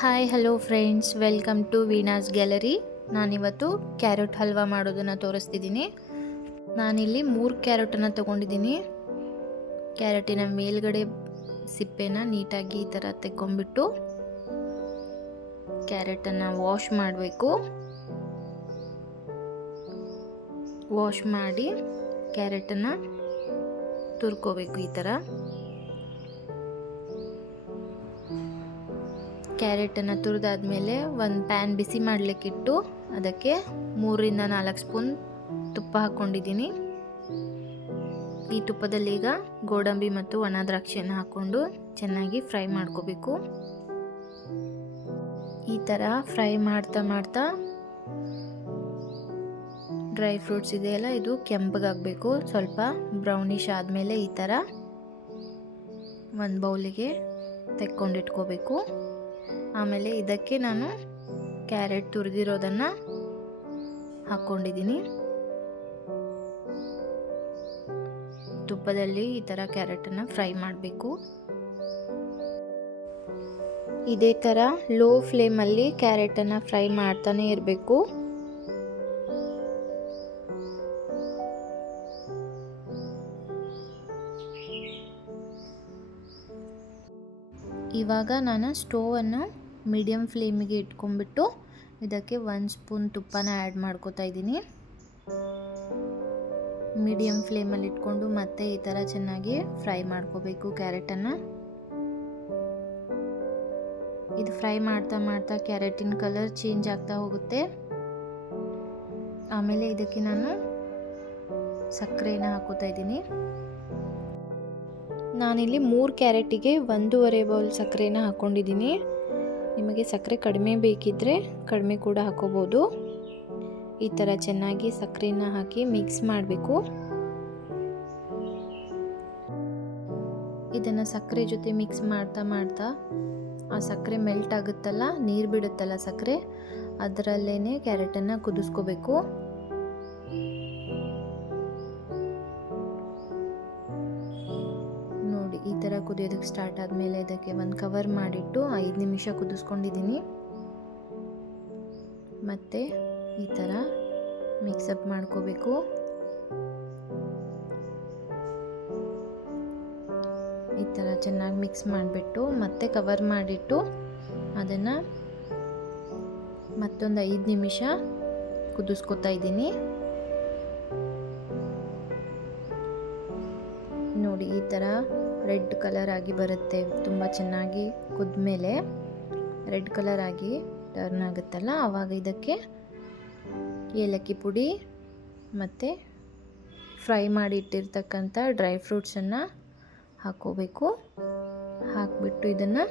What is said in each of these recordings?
Hi hello friends, welcome to Veena's gallery. ನಾನಿವತ್ತು carrot halwa ಮಾಡೋದನ್ನು ತೋರಿಸ್ತಿದ್ದೀನಿ. ನಾನಿಲ್ಲಿ 3 ಕ್ಯಾರೆಟನ್ನು ತೊಗೊಂಡಿದ್ದೀನಿ. ಕ್ಯಾರೆಟಿನ ಮೇಲ್ಗಡೆ ಸಿಪ್ಪೆನ ನೀಟಾಗಿ ಈ ಥರ ತೆಕ್ಕೊಂಬಿಟ್ಟು ಕ್ಯಾರೆಟನ್ನು ವಾಶ್ ಮಾಡಬೇಕು. ವಾಶ್ ಮಾಡಿ ಕ್ಯಾರೆಟನ್ನು ತುರ್ಕೋಬೇಕು. ಈ ಥರ ಕ್ಯಾರೆಟನ್ನು ತುರಿದಾದ್ಮೇಲೆ ಒಂದು ಪ್ಯಾನ್ ಬಿಸಿ ಮಾಡಲಿಕ್ಕಿಟ್ಟು ಅದಕ್ಕೆ 3ರಿಂದ 4 ಸ್ಪೂನ್ ತುಪ್ಪ ಹಾಕ್ಕೊಂಡಿದ್ದೀನಿ. ಈ ತುಪ್ಪದಲ್ಲಿ ಈಗ ಗೋಡಂಬಿ ಮತ್ತು ಒಣ ದ್ರಾಕ್ಷಿಯನ್ನು ಹಾಕ್ಕೊಂಡು ಚೆನ್ನಾಗಿ ಫ್ರೈ ಮಾಡ್ಕೋಬೇಕು. ಈ ಥರ ಫ್ರೈ ಮಾಡ್ತಾ ಮಾಡ್ತಾ ಡ್ರೈ ಫ್ರೂಟ್ಸ್ ಇದೆಯಲ್ಲ, ಇದು ಕೆಂಪಗಾಗಬೇಕು. ಸ್ವಲ್ಪ ಬ್ರೌನಿಷ್ ಆದಮೇಲೆ ಈ ಥರ ಒಂದು ಬೌಲಿಗೆ ತೆಕ್ಕೊಂಡಿಟ್ಕೋಬೇಕು. ಆಮೇಲೆ ಇದಕ್ಕೆ ನಾನು ಕ್ಯಾರೆಟ್ ತುರಿದಿರೋದನ್ನು ಹಾಕ್ಕೊಂಡಿದ್ದೀನಿ. ತುಪ್ಪದಲ್ಲಿ ಈ ಥರ ಕ್ಯಾರೆಟನ್ನು ಫ್ರೈ ಮಾಡಬೇಕು. ಇದೇ ಥರ ಲೋ ಫ್ಲೇಮಲ್ಲಿ ಕ್ಯಾರೆಟನ್ನು ಫ್ರೈ ಮಾಡ್ತಾನೆ ಇರಬೇಕು. ಇವಾಗ ನಾನು ಸ್ಟೋವನ್ನು ಮೀಡಿಯಮ್ ಫ್ಲೇಮಿಗೆ ಇಟ್ಕೊಂಡ್ಬಿಟ್ಟು ಇದಕ್ಕೆ 1 ಸ್ಪೂನ್ ತುಪ್ಪನ ಆ್ಯಡ್ ಮಾಡ್ಕೋತಾ ಇದ್ದೀನಿ. ಮೀಡಿಯಮ್ ಫ್ಲೇಮಲ್ಲಿ ಇಟ್ಕೊಂಡು ಮತ್ತೆ ಈ ಥರ ಚೆನ್ನಾಗಿ ಫ್ರೈ ಮಾಡ್ಕೋಬೇಕು ಕ್ಯಾರೆಟನ್ನು. ಇದು ಫ್ರೈ ಮಾಡ್ತಾ ಮಾಡ್ತಾ ಕ್ಯಾರೆಟಿನ ಕಲರ್ ಚೇಂಜ್ ಆಗ್ತಾ ಹೋಗುತ್ತೆ. ಆಮೇಲೆ ಇದಕ್ಕೆ ನಾನು ಸಕ್ಕರೆನ ಹಾಕೋತಾ ಇದ್ದೀನಿ. ನಾನಿಲ್ಲಿ 3 ಕ್ಯಾರೆಟಿಗೆ 1.5 ಬೌಲ್ ಸಕ್ಕರೆನ ಹಾಕ್ಕೊಂಡಿದ್ದೀನಿ. ನಿಮಗೆ ಸಕ್ಕರೆ ಕಡಿಮೆ ಬೇಕಿದ್ದರೆ ಕಡಿಮೆ ಕೂಡ ಹಾಕೋಬೋದು. ಈ ಥರ ಚೆನ್ನಾಗಿ ಸಕ್ಕರೆನ ಹಾಕಿ ಮಿಕ್ಸ್ ಮಾಡಬೇಕು. ಇದನ್ನು ಸಕ್ಕರೆ ಜೊತೆ ಮಿಕ್ಸ್ ಮಾಡ್ತಾ ಮಾಡ್ತಾ ಆ ಸಕ್ಕರೆ ಮೆಲ್ಟ್ ಆಗುತ್ತಲ್ಲ, ನೀರು ಬಿಡುತ್ತಲ್ಲ ಸಕ್ಕರೆ, ಅದರಲ್ಲೇ ಕ್ಯಾರೆಟನ್ನು ಕುದಿಸ್ಕೋಬೇಕು. ಈ ಥರ ಕುದಿಯೋದಕ್ಕೆ ಸ್ಟಾರ್ಟ್ ಆದಮೇಲೆ ಇದಕ್ಕೆ ಒಂದು ಕವರ್ ಮಾಡಿಟ್ಟು 5 ನಿಮಿಷ ಕುದಿಸ್ಕೊಂಡಿದ್ದೀನಿ. ಮತ್ತು ಈ ಥರ ಮಿಕ್ಸಪ್ ಮಾಡ್ಕೋಬೇಕು. ಈ ಥರ ಚೆನ್ನಾಗಿ ಮಿಕ್ಸ್ ಮಾಡಿಬಿಟ್ಟು ಮತ್ತೆ ಕವರ್ ಮಾಡಿಟ್ಟು ಅದನ್ನು ಮತ್ತೊಂದು 5 ನಿಮಿಷ ಕುದಿಸ್ಕೊತಾ ಇದ್ದೀನಿ. ನೋಡಿ, ಈ ಥರ ರೆಡ್ ಕಲರ್ ಆಗಿ ಬರುತ್ತೆ. ತುಂಬ ಚೆನ್ನಾಗಿ ಕುದ್ಮೇಲೆ ರೆಡ್ ಕಲರ್ ಆಗಿ ಟರ್ನ್ ಆಗುತ್ತಲ್ಲ, ಆವಾಗ ಇದಕ್ಕೆ ಏಲಕ್ಕಿ ಪುಡಿ ಮತ್ತು ಫ್ರೈ ಮಾಡಿ ಇಟ್ಟಿರ್ತಕ್ಕಂಥ ಡ್ರೈ ಫ್ರೂಟ್ಸನ್ನು ಹಾಕ್ಕೋಬೇಕು. ಹಾಕಿಬಿಟ್ಟು ಇದನ್ನು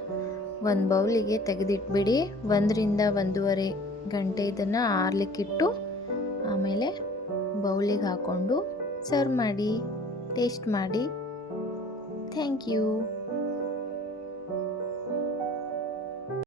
ಒಂದು ಬೌಲಿಗೆ ತೆಗೆದಿಟ್ಬಿಡಿ. 1ರಿಂದ 1.5 ಗಂಟೆ ಇದನ್ನು ಆರಲಿಕ್ಕಿಟ್ಟು ಆಮೇಲೆ ಬೌಲಿಗೆ ಹಾಕ್ಕೊಂಡು ಸರ್ವ್ ಮಾಡಿ, ಟೇಸ್ಟ್ ಮಾಡಿ. Thank you.